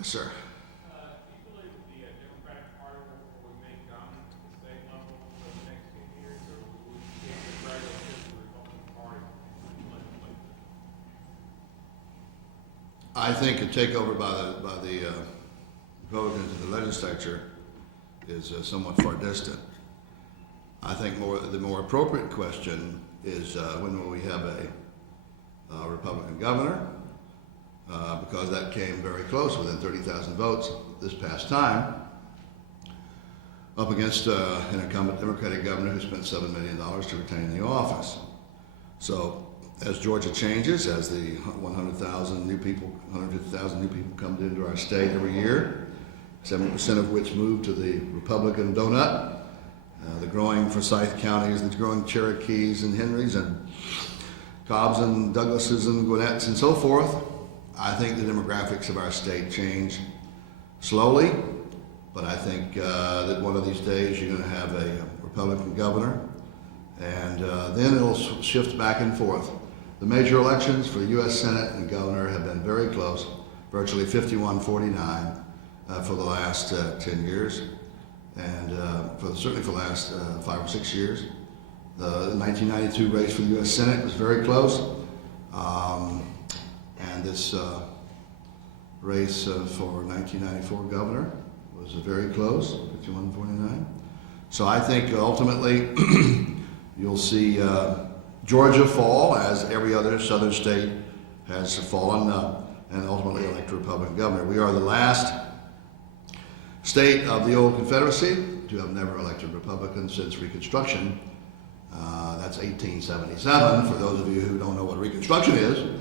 Yes, sir. Do you believe the Democratic Party will remain dominant at the state level for the next 10 years, or will we get the gradual shift to the Republican Party in the legislature? I think a takeover by the Republicans in the legislature is somewhat far distant. I think the more appropriate question is when will we have a Republican governor? Because that came very close, within 30,000 votes this past time, up against an incumbent Democratic governor who spent $7 million to retain the office. So as Georgia changes, as the 150,000 new people come into our state every year, 70% of which move to the Republican donut, the growing Forsyth counties, the growing Cherokees and Henrys and Cobbs and Douglases and Gwinnett's and so forth, I think the demographics of our state change slowly, but I think that one of these days you're going to have a Republican governor, and then it'll shift back and forth. The major elections for the U.S. Senate and governor have been very close, virtually 51-49 for the last 10 years, and certainly for the last 5 or 6 years. The 1992 race for the U.S. Senate was very close, and this race for 1994 governor was very close, 51-49. So I think ultimately you'll see Georgia fall, as every other southern state has fallen, and ultimately elect a Republican governor. We are the last state of the old Confederacy to have never elected Republican since Reconstruction. That's 1877, for those of you who don't know what Reconstruction is.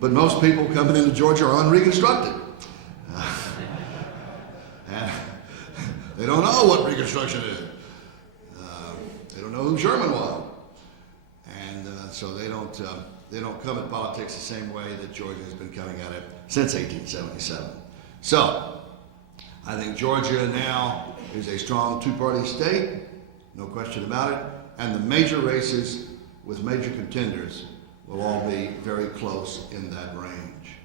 But most people coming into Georgia are unreconstructed. And they don't know what Reconstruction is. They don't know who Sherman was. And so they don't come at politics the same way that Georgia has been coming at it since 1877. So I think Georgia now is a strong two-party state, no question about it, and the major races with major contenders will all be very close in that range.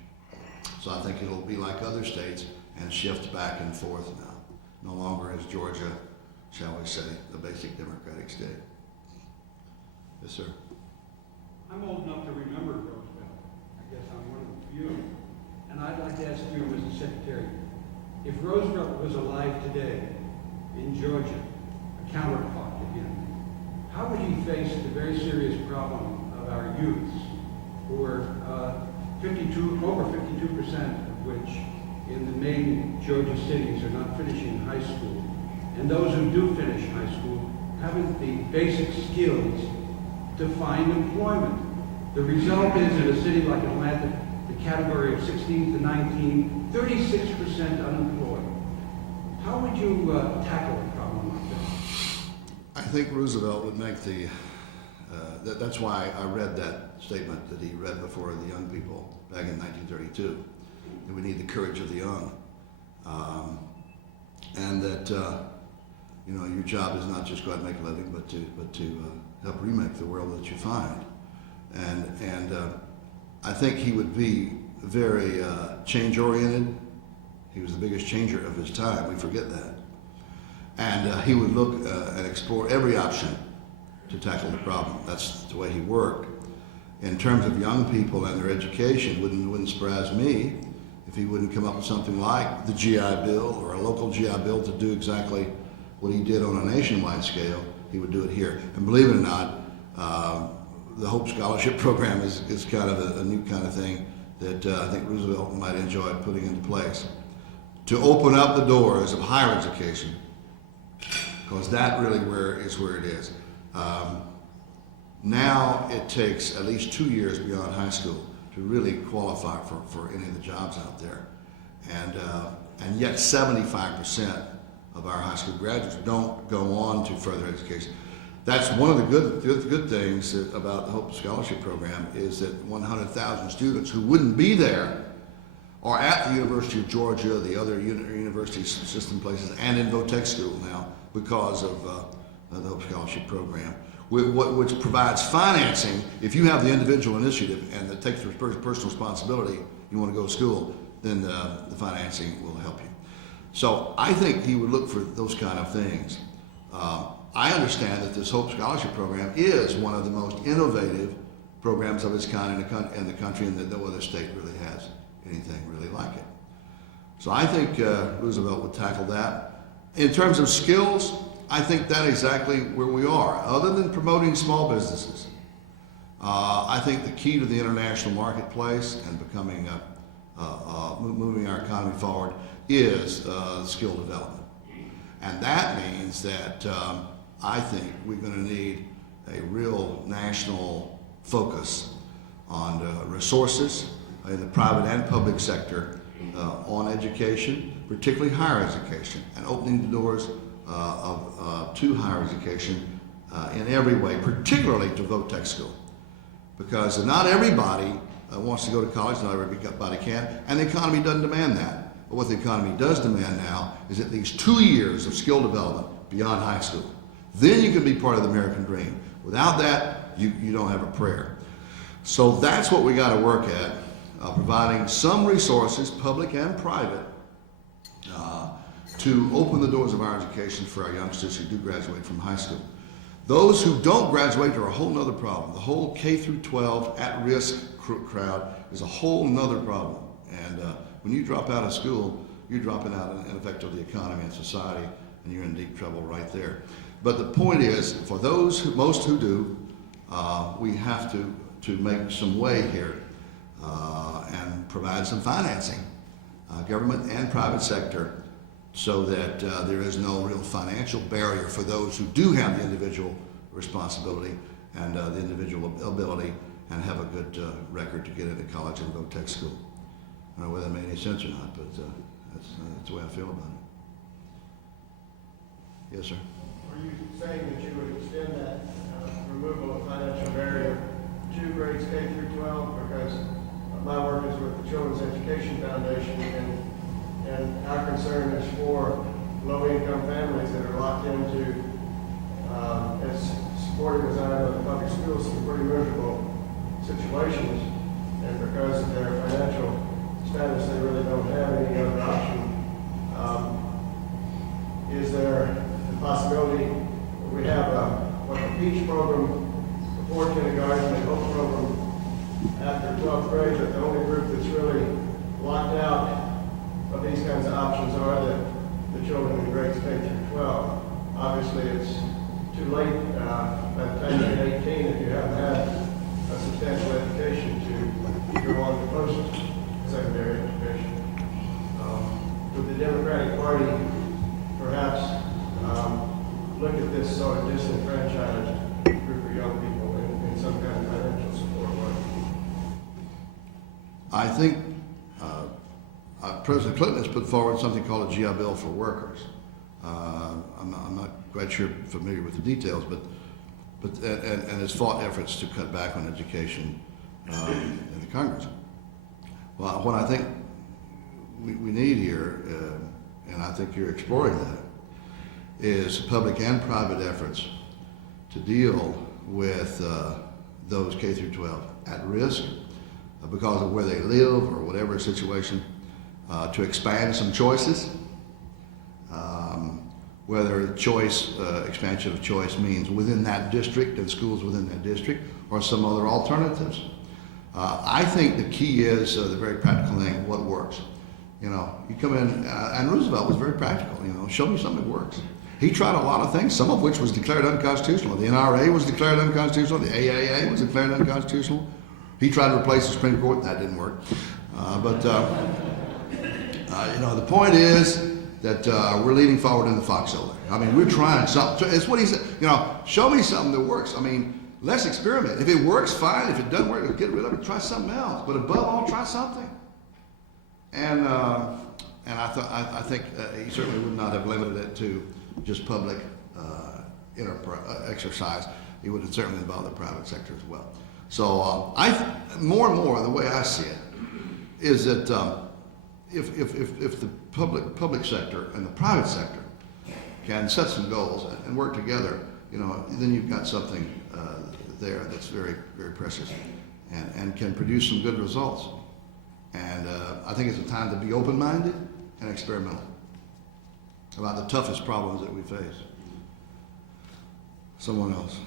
So I think it'll be like other states and shift back and forth now. No longer is Georgia, shall we say, a basic Democratic state. Yes, sir. I'm old enough to remember Roosevelt. I guess I'm one of the few. And I'd like to ask you, Mr. Secretary, if Roosevelt was alive today in Georgia, a counterpart to him, how would he face the very serious problem of our youths, who are over 52% of which in the main Georgia cities are not finishing high school, and those who do finish high school haven't the basic skills to find employment? The result is, in a city like Atlanta, the category of 16 to 19, 36% unemployed. How would you tackle a problem like that? I think Roosevelt would make that's why I read that statement that he read before the young people back in 1932, that we need the courage of the young. And that, your job is not just go out and make a living, but to help remake the world that you find. And I think he would be very change-oriented. He was the biggest changer of his time. We forget that. And he would look and explore every option to tackle the problem. That's the way he worked. In terms of young people and their education, wouldn't surprise me if he wouldn't come up with something like the GI Bill or a local GI Bill to do exactly what he did on a nationwide scale. He would do it here. And believe it or not, the Hope Scholarship Program is kind of a new kind of thing that I think Roosevelt might enjoy putting into place, to open up the doors of higher education, because that really is where it is. Now it takes at least 2 years beyond high school to really qualify for any of the jobs out there. And yet 75% of our high school graduates don't go on to further education. That's one of the good things about the Hope Scholarship Program, is that 100,000 students who wouldn't be there are at the University of Georgia, the other university system places, and in Votech School now because of the Hope Scholarship Program, which provides financing. If you have the individual initiative and that takes personal responsibility, you want to go to school, then the financing will help you. So I think he would look for those kind of things. I understand that this Hope Scholarship Program is one of the most innovative programs of its kind in the country, and that no other state really has anything really like it. So I think Roosevelt would tackle that. In terms of skills, I think that's exactly where we are. Other than promoting small businesses, I think the key to the international marketplace and becoming moving our economy forward is skill development. And that means that I think we're going to need a real national focus on resources in the private and public sector on education, particularly higher education, and opening the doors to higher education in every way, particularly to Votech School. Because not everybody wants to go to college, not everybody can, and the economy doesn't demand that. But what the economy does demand now is at least 2 years of skill development beyond high school. Then you can be part of the American dream. Without that, you don't have a prayer. So that's what we got to work at, providing some resources, public and private, to open the doors of our education for our youngsters who do graduate from high school. Those who don't graduate are a whole nother problem. The whole K through 12 at-risk crowd is a whole nother problem. And when you drop out of school, you're dropping out in effect of the economy and society, and you're in deep trouble right there. But the point is, for those most who do, we have to make some way here and provide some financing, government and private sector, so that there is no real financial barrier for those who do have the individual responsibility and the individual ability and have a good record to get into college and Votech School. I don't know whether that made any sense or not, but that's the way I feel about it. Yes, sir. Are you saying that you would extend that removal of financial barrier to grades K through 12? Because my work is with the Children's Education Foundation, and our concern is for low-income families that are locked into, as supported as I am of the public schools, some pretty miserable situations, and because of their financial status, they really don't have any other option. Is there the possibility that we have what the PEACH program before kindergarten and HOPE program after 12th grade, but the only group that's really locked out of these kinds of options are the children in grades K through 12. Obviously, it's too late by the time you get 18 if you haven't had a substantial education to go on to post-secondary education. Would the Democratic Party perhaps look at this sort of disenfranchised group of young people in some kind of financial support way? I think President Clinton has put forward something called a GI Bill for workers. I'm not quite sure familiar with the details, but has fought efforts to cut back on education in the Congress. Well, what I think we need here, and I think you're exploring that, is public and private efforts to deal with those K through 12 at risk because of where they live or whatever situation, to expand some choices. Whether expansion of choice means within that district and schools within that district or some other alternatives. I think the key is the very practical thing, what works. You know, you come in, and Roosevelt was very practical, show me something that works. He tried a lot of things, some of which was declared unconstitutional. The NRA was declared unconstitutional, the AAA was declared unconstitutional. He tried to replace the Supreme Court, and that didn't work. The point is that we're leaning forward in the foxhole there. I mean, we're trying something. It's what he said, show me something that works. I mean, let's experiment. If it works, fine. If it doesn't work, let's get rid of it, try something else. But above all, try something. And I think he certainly would not have limited it to just public exercise. He would have certainly involved the private sector as well. So more and more, the way I see it is that if the public sector and the private sector can set some goals and work together, then you've got something there that's very, very precious and can produce some good results. And I think it's a time to be open-minded and experimental about the toughest problems that we face. Someone else.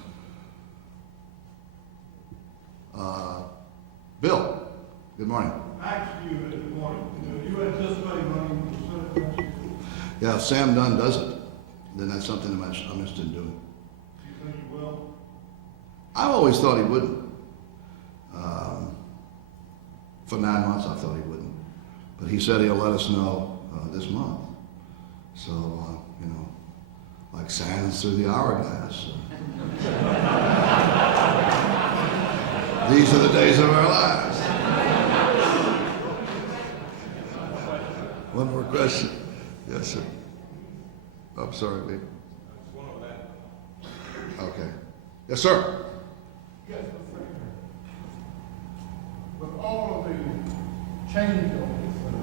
Bill, good morning. Max, good morning. Do you anticipate running for Senate next year? Yeah, if Sam Dunn doesn't, then that's something I'm interested in doing. Do you think you will? I've always thought he wouldn't. For 9 months, I thought he wouldn't. But he said he'll let us know this month. So, you know, like sands through the hourglass. These are the days of our lives. One more question. Yes, sir. I'm sorry, Lee. Okay. Yes, sir. Yes, Mr. Secretary. With all of the change that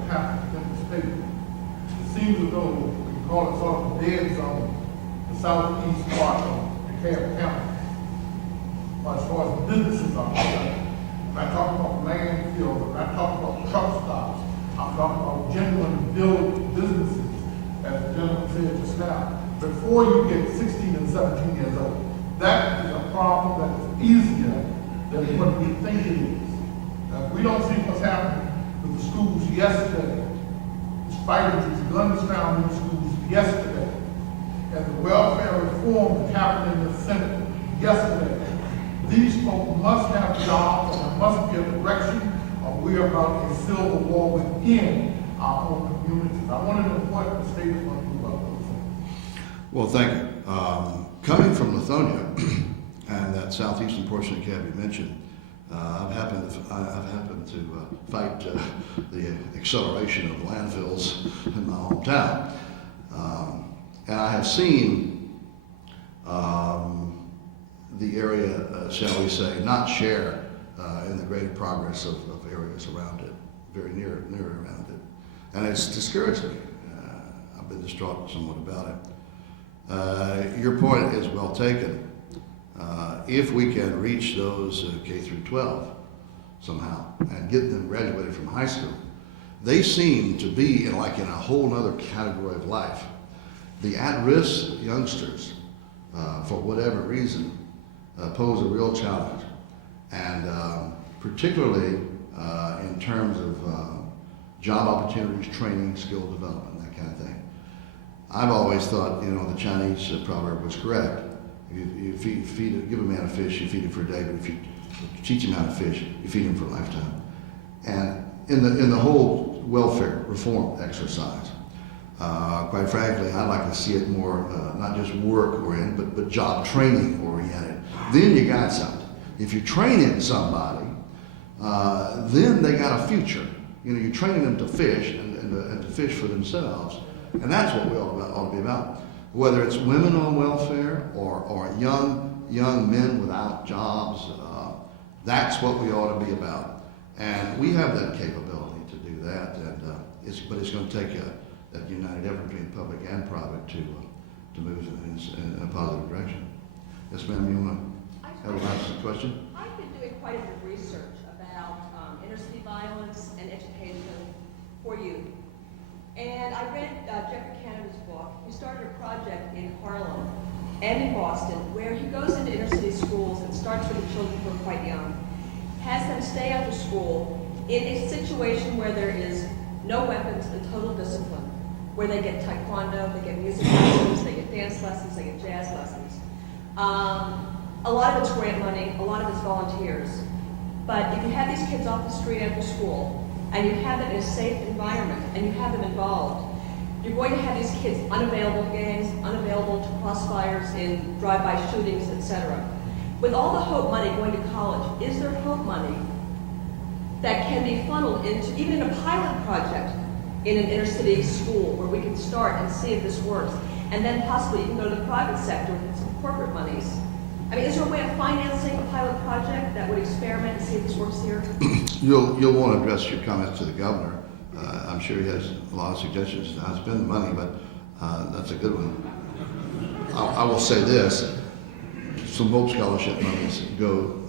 happened in the state, it seems as though we can call it sort of a dead zone, the southeast part of DeKalb County. But as far as businesses are concerned, when I talk about landfill, when I talk about truck stops, I'm talking about genuine businesses, as the gentleman said just now. Before you get 16 and 17 years old, that is a problem that is easier than what we think it is. We don't see what's happening with the schools yesterday. Despite these guns found in the schools yesterday, and the welfare reform that happened in the Senate yesterday. These folks must have jobs, and there must be a direction, or we are about a civil war within our own communities. I want to know what the state is going to do about those things. Well, thank you. Coming from Lithonia and that southeastern portion of DeKalb you mentioned, I've happened to fight the acceleration of landfills in my hometown, and I have seen the area, shall we say, not share in the greater progress of areas around it, very near around it, and it's discouraged me. I've been distraught somewhat about it. Your point is well taken. If we can reach those K through 12 somehow and get them graduated from high school, they seem to be in a whole other category of life. The at-risk youngsters, for whatever reason, pose a real challenge, and particularly in terms of job opportunities, training, skill development, that kind of thing. I've always thought, the Chinese proverb was correct. Give a man a fish, you feed him for a day, but if you teach him how to fish, you feed him for a lifetime. And in the whole welfare reform exercise, quite frankly, I'd like to see it more not just work-oriented, but job training-oriented. Then you got something. If you're training somebody, then they got a future. You're training them to fish and to fish for themselves. And that's what we ought to be about. Whether it's women on welfare or young men without jobs, that's what we ought to be about. And we have that capability to do that. But it's going to take that united effort between public and private to move in a positive direction. Yes, ma'am, you want to have a last question? I've been doing quite a bit of research about inner city violence and education for youth. And I read Jeffrey Canada's book. He started a project in Harlem and in Boston where he goes into inner city schools and starts with the children who are quite young, has them stay after school in a situation where there is no weapons and total discipline, where they get taekwondo, they get music lessons, they get dance lessons, they get jazz lessons. A lot of it's grant money, a lot of it's volunteers. But if you have these kids off the street after school, and you have them in a safe environment, and you have them involved, you're going to have these kids unavailable to gangs, unavailable to crossfires in drive-by shootings, etc. With all the HOPE money going to college, is there HOPE money that can be funneled into, even in a pilot project, in an inner city school where we can start and see if this works, and then possibly even go to the private sector with some corporate monies? I mean, is there a way of financing a pilot project that would experiment and see if this works here? You'll want to address your comments to the governor. I'm sure he has a lot of suggestions on how to spend the money, but that's a good one. I will say this. Some Hope Scholarship monies go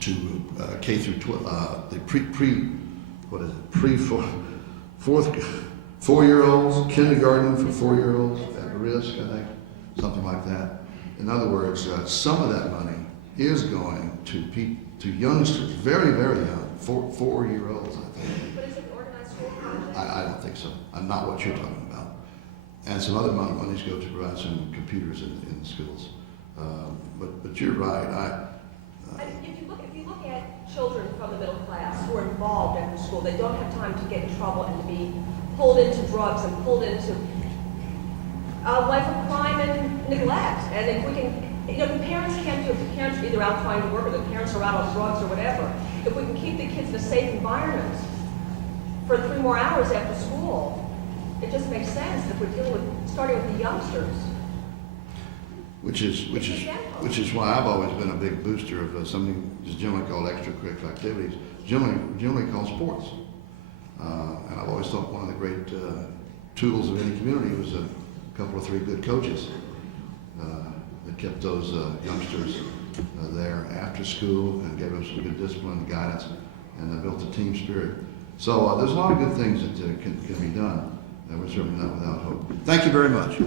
to K through 12, the what is it, four-year-olds, kindergarten for four-year-olds at risk, I think, something like that. In other words, some of that money is going to youngsters, very, very young, four-year-olds, I think. But is it an organized school project? I don't think so. Not what you're talking about. And some other monies go to provide some computers in schools. But you're right. If you look at children from the middle class who are involved after school, they don't have time to get in trouble and to be pulled into drugs and pulled into a life of crime and neglect. And if we can, the parents can't do it. The parents are either out trying to work or the parents are out on drugs or whatever. If we can keep the kids in a safe environment for 3 more hours after school, it just makes sense if we're dealing with, starting with the youngsters. Which is why I've always been a big booster of something just generally called extracurricular activities, generally called sports. And I've always thought one of the great tools of any community was a couple or 3 good coaches that kept those youngsters there after school and gave them some good discipline and guidance, and built a team spirit. So there's a lot of good things that can be done, and we're certainly not without hope. Thank you very much.